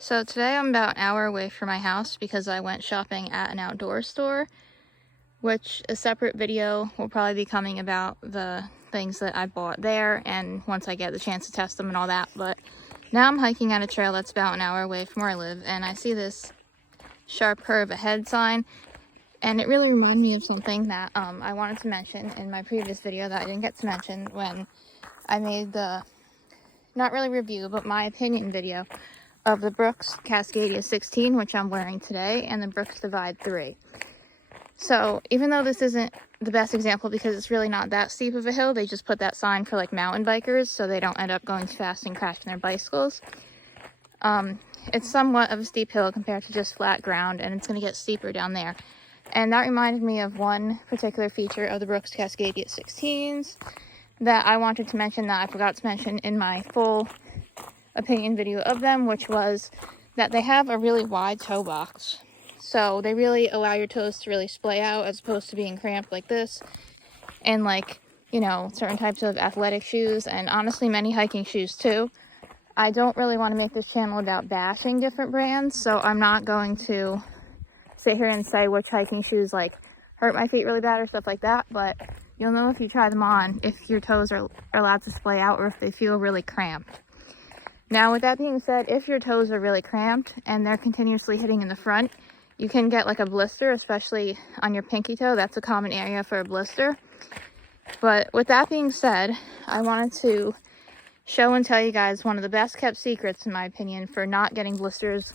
So today I'm about an hour away from my house because I went shopping at an outdoor store, which a separate video will probably be coming about the things that I bought there and once I get the chance to test them and all that. But now I'm hiking on a trail that's about an hour away from where I live, and I see this sharp curve ahead sign, and it really reminded me of something that I wanted to mention in my previous video that I didn't get to mention when I made the, not really review, but my opinion video of the Brooks Cascadia 16, which I'm wearing today, and the Brooks Divide 3. So even though this isn't the best example because it's really not that steep of a hill, they just put that sign for like mountain bikers so they don't end up going too fast and crashing their bicycles. It's somewhat of a steep hill compared to just flat ground, and it's going to get steeper down there. And that reminded me of one particular feature of the Brooks Cascadia 16s that I wanted to mention that I forgot to mention in my full opinion video of them, which was that they have a really wide toe box. So they really allow your toes to really splay out as opposed to being cramped like this. And like, you know, certain types of athletic shoes and honestly many hiking shoes too. I don't really want to make this channel about bashing different brands, so I'm not going to sit here and say which hiking shoes like hurt my feet really bad or stuff like that, but you'll know if you try them on if your toes are allowed to splay out or if they feel really cramped. Now, with that being said, if your toes are really cramped and they're continuously hitting in the front, you can get like a blister, especially on your pinky toe. That's a common area for a blister. But with that being said, I wanted to show and tell you guys one of the best kept secrets, in my opinion, for not getting blisters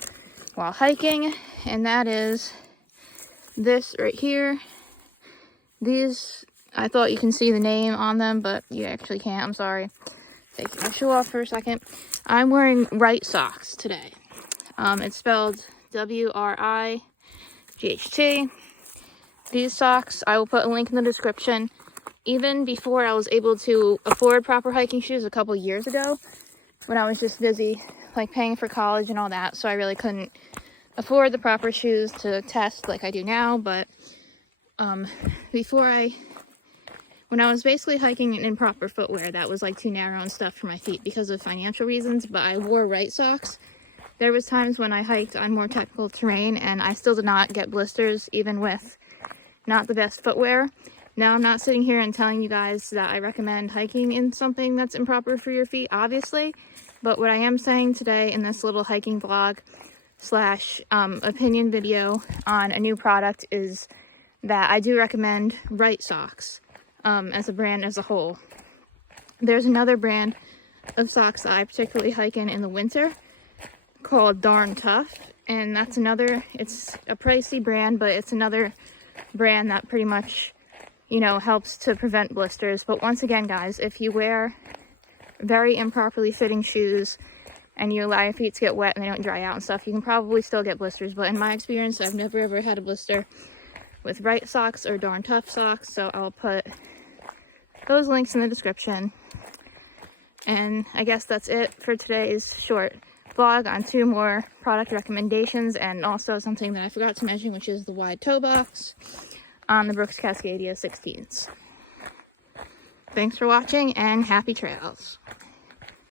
while hiking, and that is this right here. These, I thought you can see the name on them, but you actually can't. I'm sorry. Take my shoe off for a second. I'm wearing Wrightsocks today. It's spelled W-R-I-G-H-T. These socks, I will put a link in the description. Even before I was able to afford proper hiking shoes a couple years ago, when I was just busy like paying for college and all that, so I really couldn't afford the proper shoes to test like I do now. But when I was basically hiking in improper footwear that was like too narrow and stuff for my feet because of financial reasons, but I wore Wrightsocks. There was times when I hiked on more technical terrain and I still did not get blisters even with not the best footwear. Now, I'm not sitting here and telling you guys that I recommend hiking in something that's improper for your feet, obviously, but what I am saying today in this little hiking vlog slash opinion video on a new product is that I do recommend Wrightsocks. As a brand as a whole. There's another brand of socks that I particularly hike in the winter called Darn Tough, and that's another, it's a pricey brand, but it's another brand that pretty much, you know, helps to prevent blisters. But once again, guys, if you wear very improperly fitting shoes and you allow your feet to get wet and they don't dry out and stuff, you can probably still get blisters. But in my experience, I've never ever had a blister with Wrightsocks or Darn Tough socks, so I'll put those links in the description. And I guess that's it for today's short vlog on 2 more product recommendations, and also something that I forgot to mention, which is the wide toe box on the Brooks Cascadia 16s. Thanks for watching and happy trails.